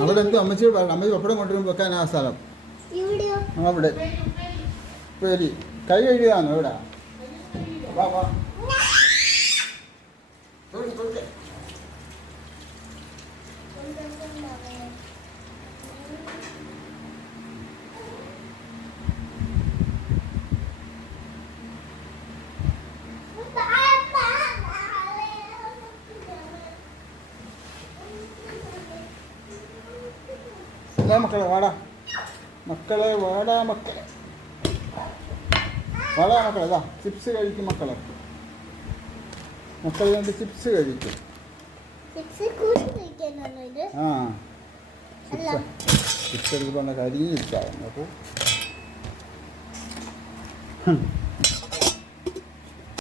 അവിടെ എന്തോ അമ്മച്ചി അമ്മച്ചി പപ്പടം കൊണ്ടുവരുമ്പോൾ വെക്കാൻ ആ സ്ഥലം അവിടെ പേര് കൈ കഴുകാന്നോ ഇവിടെ വാ വാ മക്കളെ വാടാ മക്കളെ വാടാ മക്കളെ വാടാ മക്കളെ ഇതാ ചിപ്സ് കഴിക്കും മക്കളെ മക്കളെ രണ്ട് ചിപ്സ് കഴിക്കും ആ ചിപ്സ് എടുക്കുമ്പോൾ കരിഞ്ഞിരിക്കാം അപ്പോൾ